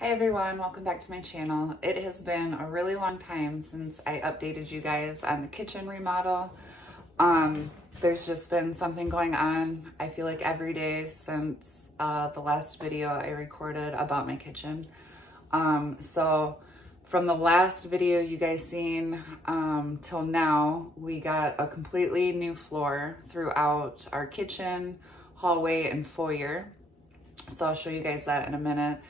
Hi everyone, welcome back to my channel. It has been a really long time since I updated you guys on the kitchen remodel. There's just been something going on, I feel like every day since the last video I recorded about my kitchen. So from the last video you guys seen till now, we got a completely new floor throughout our kitchen, hallway, and foyer. So I'll show you guys that in a minute.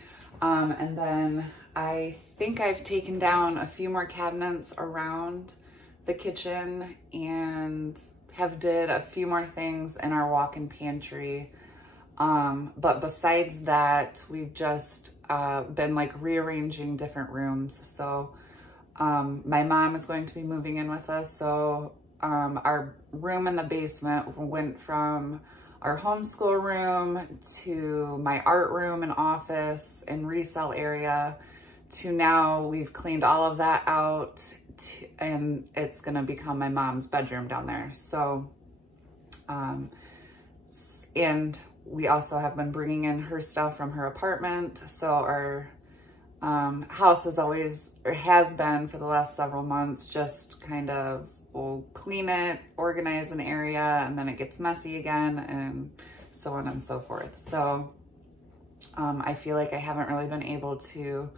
And then I think I've taken down a few more cabinets around the kitchen and have did a few more things in our walk-in pantry. But besides that, we've just been like rearranging different rooms. So my mom is going to be moving in with us. So our room in the basement went from our homeschool room to my art room and office and resale area to now we've cleaned all of that out and it's gonna become my mom's bedroom down there. So, and we also have been bringing in her stuff from her apartment. So our house is always, or has been for the last several months, just kind of we'll clean it, organize an area, and then it gets messy again, and so on and so forth. So I feel like I haven't really been able to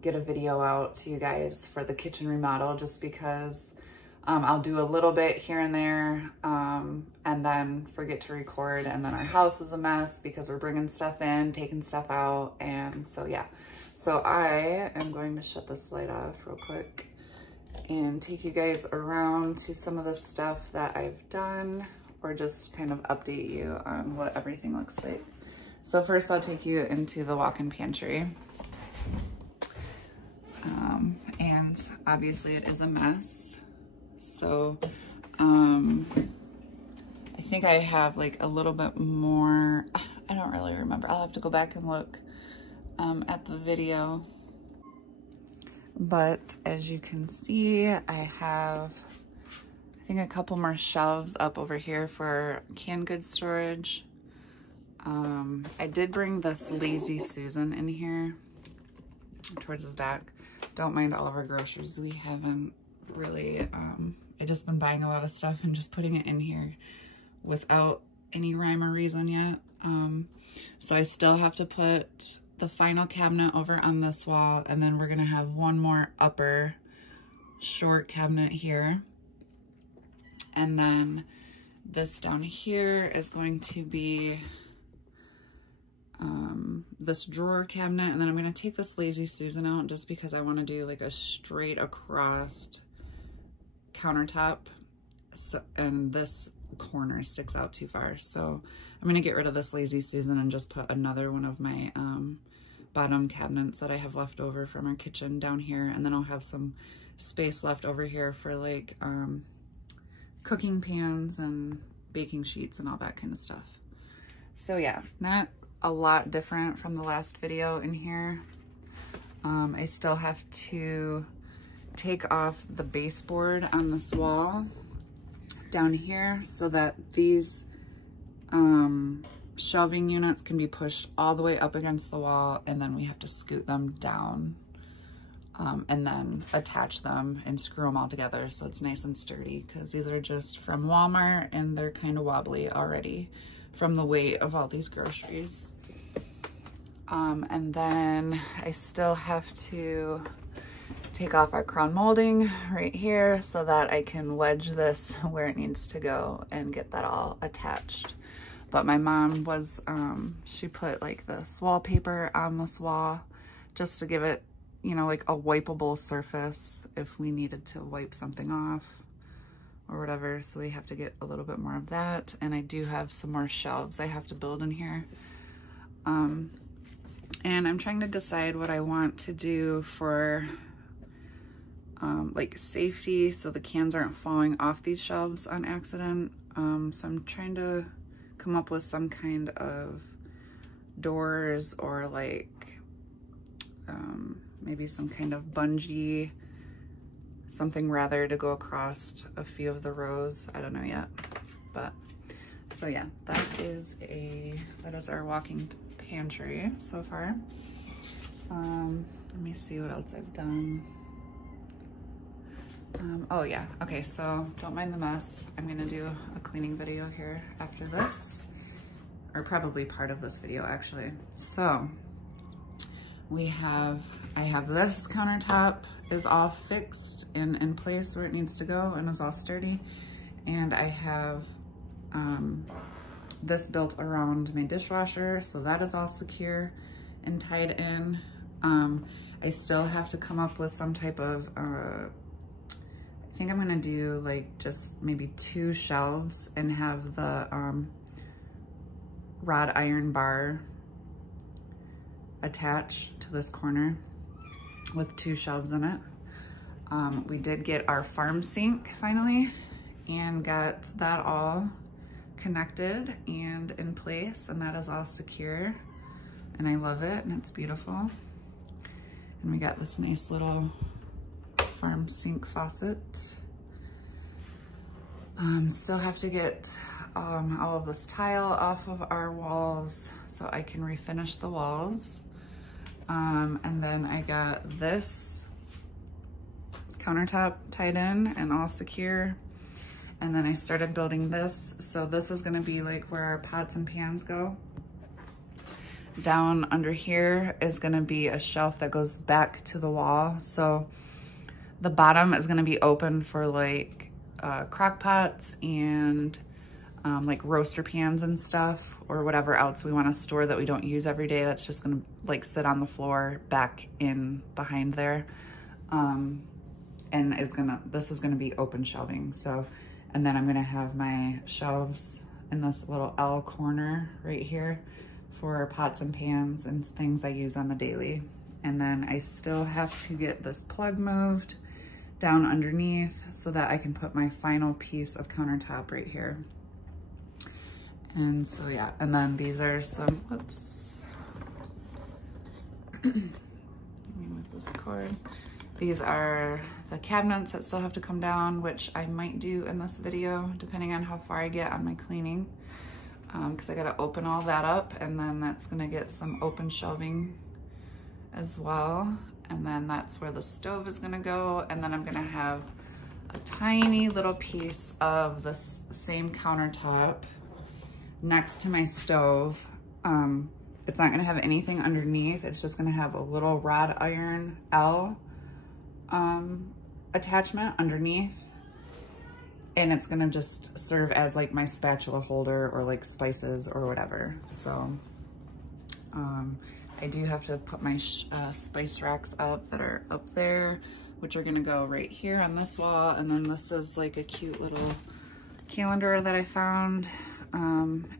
get a video out to you guys for the kitchen remodel just because I'll do a little bit here and there and then forget to record, and then our house is a mess because we're bringing stuff in, taking stuff out, and so yeah. So I am going to shut this light off real quick and take you guys around to some of the stuff that I've done, or just kind of update you on what everything looks like. So first I'll take you into the walk-in pantry. And obviously it is a mess. So I think I have like a little bit more, I don't really remember. I'll have to go back and look at the video. But as you can see, I have, I think, a couple more shelves up over here for canned goods storage. I did bring this Lazy Susan in here towards the back. Don't mind all of our groceries. We haven't really, I just been buying a lot of stuff and just putting it in here without any rhyme or reason yet. So I still have to put the final cabinet over on this wall, and then we're gonna have one more upper short cabinet here, and then this down here is going to be this drawer cabinet, and then I'm gonna take this Lazy Susan out just because I want to do like a straight across countertop, so, and this corner sticks out too far, so I'm gonna get rid of this Lazy Susan and just put another one of my bottom cabinets that I have left over from our kitchen down here, and then I'll have some space left over here for like cooking pans and baking sheets and all that kind of stuff. So yeah, not a lot different from the last video in here. I still have to take off the baseboard on this wall down here so that these shelving units can be pushed all the way up against the wall, and then we have to scoot them down and then attach them and screw them all together so it's nice and sturdy, because these are just from Walmart and they're kind of wobbly already from the weight of all these groceries. And then I still have to take off our crown molding right here so that I can wedge this where it needs to go and get that all attached. But my mom was, she put like this wallpaper on this wall just to give it, you know, like a wipeable surface if we needed to wipe something off or whatever. So we have to get a little bit more of that. And I do have some more shelves I have to build in here. And I'm trying to decide what I want to do for like safety so the cans aren't falling off these shelves on accident. So I'm trying to come up with some kind of doors or like maybe some kind of bungee, something rather to go across a few of the rows. I don't know yet, but so yeah, that is our walk-in pantry so far. Let me see what else I've done. Oh yeah, okay, so don't mind the mess. I'm gonna do a cleaning video here after this, or probably part of this video actually. So I have this countertop is all fixed and in place where it needs to go and is all sturdy. And I have this built around my dishwasher, so that is all secure and tied in. I still have to come up with some type of, I think I'm gonna do like just maybe 2 shelves and have the wrought iron bar attached to this corner with 2 shelves in it. We did get our farm sink finally and got that all connected and in place, and that is all secure, and I love it and it's beautiful. And we got this nice little farm sink faucet. Still have to get all of this tile off of our walls so I can refinish the walls. And then I got this countertop tied in and all secure. And then I started building this. So this is gonna be like where our pots and pans go. Down under here is gonna be a shelf that goes back to the wall. So the bottom is gonna be open for like crock pots and like roaster pans and stuff, or whatever else we wanna store that we don't use every day. That's just gonna like sit on the floor back in behind there. And this is gonna be open shelving. So, and then I'm gonna have my shelves in this little L corner right here for pots and pans and things I use on the daily. And then I still have to get this plug moved down underneath so that I can put my final piece of countertop right here. And so yeah, and then these are some, whoops. Let me move this cord. These are the cabinets that still have to come down, which I might do in this video, depending on how far I get on my cleaning. Because I gotta open all that up, and then that's gonna get some open shelving as well. And then that's where the stove is gonna go. And then I'm gonna have a tiny little piece of this same countertop next to my stove. It's not gonna have anything underneath. It's just gonna have a little wrought iron L attachment underneath. And it's gonna just serve as like my spatula holder or like spices or whatever. So I do have to put my spice racks up that are up there, which are gonna go right here on this wall. And then this is like a cute little calendar that I found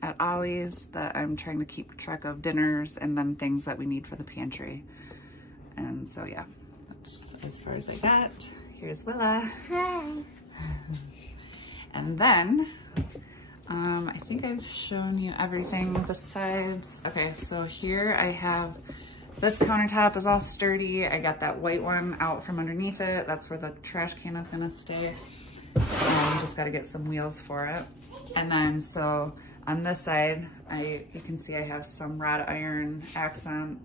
at Ollie's that I'm trying to keep track of dinners and then things that we need for the pantry. And so yeah, that's as far as I got. Here's Willa. Hi. And then, I think I've shown you everything besides, okay, so here I have, this countertop is all sturdy. I got that white one out from underneath it. That's where the trash can is gonna stay. And just gotta get some wheels for it. And then, so on this side, you can see I have some wrought iron accent,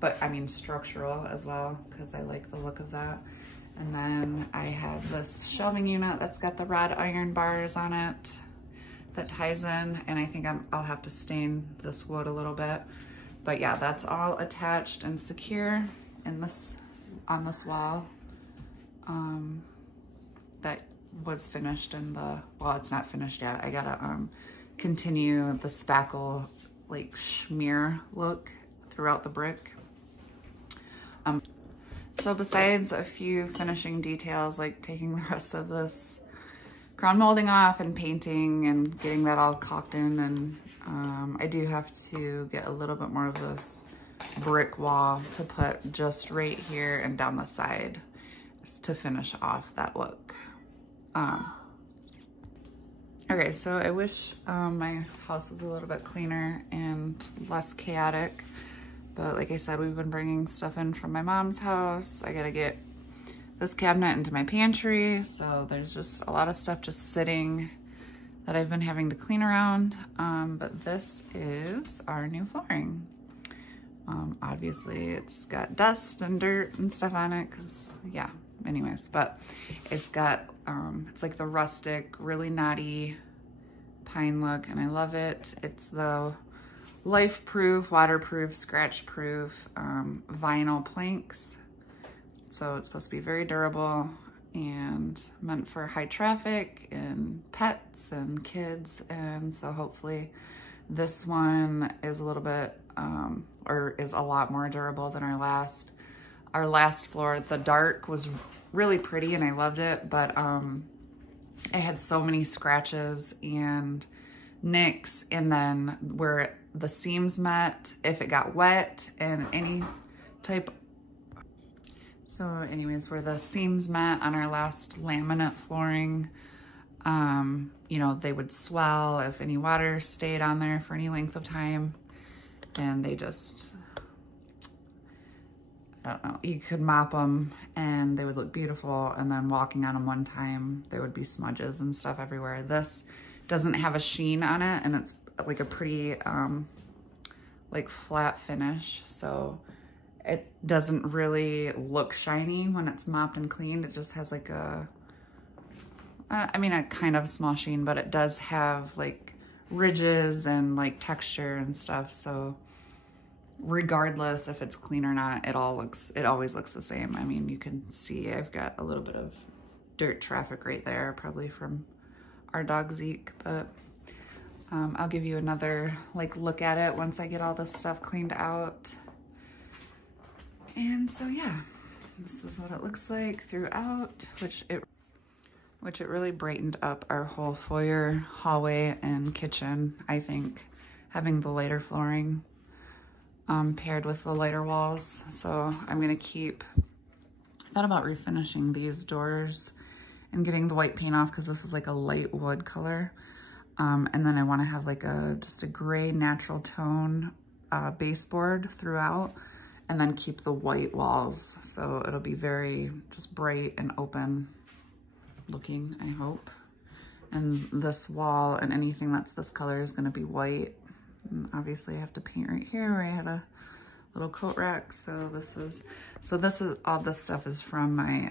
but I mean structural as well, because I like the look of that. And then I have this shelving unit that's got the wrought iron bars on it that ties in, and I think I'll have to stain this wood a little bit. But yeah, that's all attached and secure in on this wall. That was finished in the, well, it's not finished yet. I gotta continue the spackle like smear look throughout the brick. So besides a few finishing details, like taking the rest of this crown molding off and painting and getting that all caulked in, and I do have to get a little bit more of this brick wall to put just right here and down the side to finish off that look. Okay, so I wish my house was a little bit cleaner and less chaotic. But like I said, we've been bringing stuff in from my mom's house. I gotta get this cabinet into my pantry. So there's just a lot of stuff just sitting that I've been having to clean around. But this is our new flooring, Obviously it's got dust and dirt and stuff on it because, yeah, anyways, but it's got, it's like the rustic, really naughty pine look, and I love it. It's the life-proof, waterproof, scratch-proof vinyl planks. So it's supposed to be very durable and meant for high traffic and pets and kids. And so hopefully this one is a little bit, or is a lot more durable than our last floor. The dark was really pretty and I loved it, but it had so many scratches and nicks, and then where the seams met, if it got wet and any type. So anyways, where the seams met on our last laminate flooring, you know, they would swell if any water stayed on there for any length of time, and they just, I don't know, you could mop them and they would look beautiful, and then walking on them one time, there would be smudges and stuff everywhere. This doesn't have a sheen on it, and it's like a pretty, like flat finish. So it doesn't really look shiny when it's mopped and cleaned. It just has like a, I mean, a kind of small sheen, but it does have like ridges and like texture and stuff. So regardless if it's clean or not, it always looks the same. I mean, you can see I've got a little bit of dirt traffic right there, probably from our dog Zeke, but I'll give you another like look at it once I get all this stuff cleaned out. And so yeah, this is what it looks like throughout, which it really brightened up our whole foyer, hallway, and kitchen, I think, having the lighter flooring paired with the lighter walls. So I'm gonna I thought about refinishing these doors and getting the white paint off because this is like a light wood color. And then I wanna have like just a gray natural tone baseboard throughout, and then keep the white walls. So it'll be very just bright and open looking, I hope. And this wall and anything that's this color is gonna be white. And obviously I have to paint right here where I had a little coat rack. So this is all this stuff is from my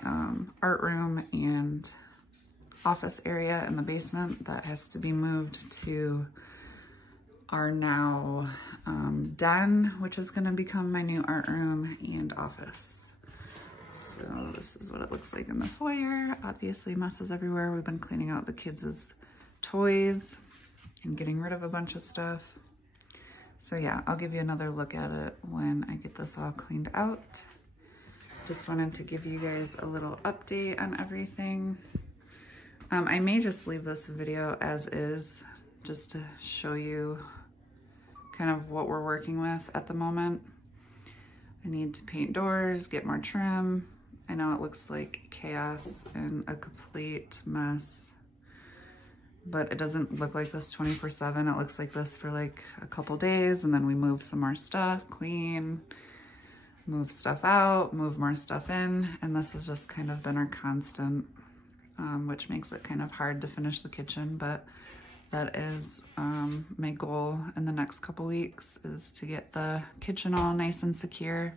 art room and office area in the basement that has to be moved to our now den, which is gonna become my new art room and office. So this is what it looks like in the foyer. Obviously messes everywhere. We've been cleaning out the kids' toys and getting rid of a bunch of stuff. So yeah, I'll give you another look at it when I get this all cleaned out. Just wanted to give you guys a little update on everything. I may just leave this video as is, just to show you kind of what we're working with at the moment. I need to paint doors, get more trim. I know it looks like chaos and a complete mess, but it doesn't look like this 24/7. It looks like this for like a couple days, and then we move some more stuff, clean, move stuff out, move more stuff in, and this has just kind of been our constant, which makes it kind of hard to finish the kitchen, but that is my goal in the next couple weeks, is to get the kitchen all nice and secure.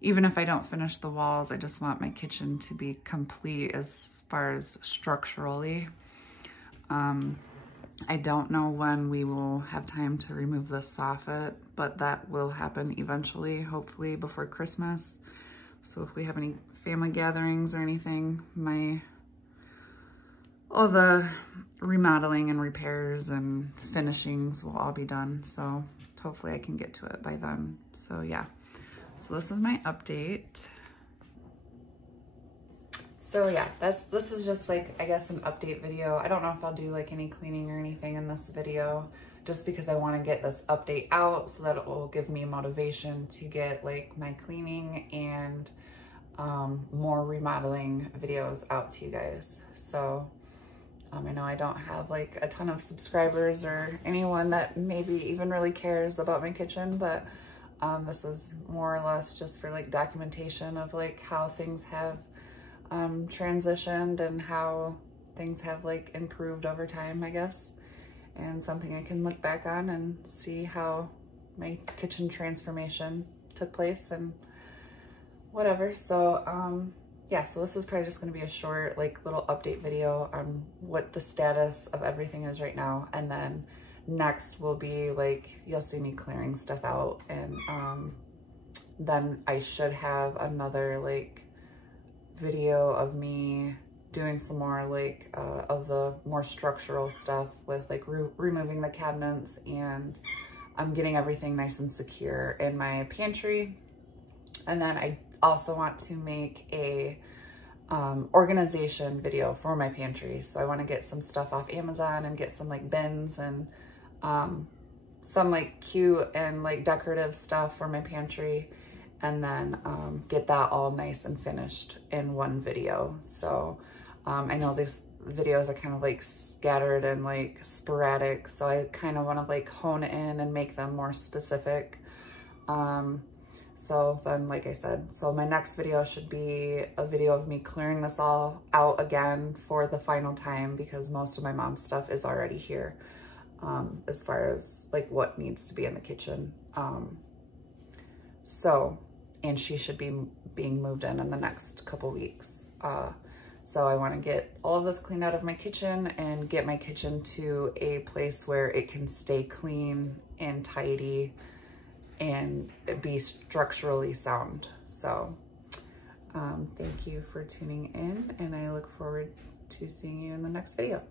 Even if I don't finish the walls, I just want my kitchen to be complete as far as structurally. I don't know when we will have time to remove the soffit, but that will happen eventually, hopefully before Christmas. So if we have any family gatherings or anything, all the remodeling and repairs and finishings will all be done. So hopefully I can get to it by then. So yeah, so this is my update. So yeah, this is just like, I guess, an update video. I don't know if I'll do like any cleaning or anything in this video, just because I want to get this update out so that it will give me motivation to get like my cleaning and more remodeling videos out to you guys. So I know I don't have like a ton of subscribers or anyone that maybe even really cares about my kitchen, but this is more or less just for like documentation of like how things have transitioned and how things have like improved over time, I guess, and something I can look back on and see how my kitchen transformation took place and whatever. So yeah, so this is probably just gonna be a short like little update video on what the status of everything is right now. And then next will be like, you'll see me clearing stuff out, and then I should have another like video of me doing some more like of the more structural stuff with like removing the cabinets, and I'm getting everything nice and secure in my pantry. And then I also want to make a organization video for my pantry. So I want to get some stuff off Amazon and get some like bins and some like cute and like decorative stuff for my pantry, and then get that all nice and finished in one video. So I know these videos are kind of like scattered and like sporadic, so I kind of want to like hone in and make them more specific. So then, like I said, so my next video should be a video of me clearing this all out again for the final time, because most of my mom's stuff is already here, as far as like what needs to be in the kitchen. And she should be being moved in the next couple weeks. So I want to get all of this cleaned out of my kitchen and get my kitchen to a place where it can stay clean and tidy and be structurally sound. So thank you for tuning in, and I look forward to seeing you in the next video.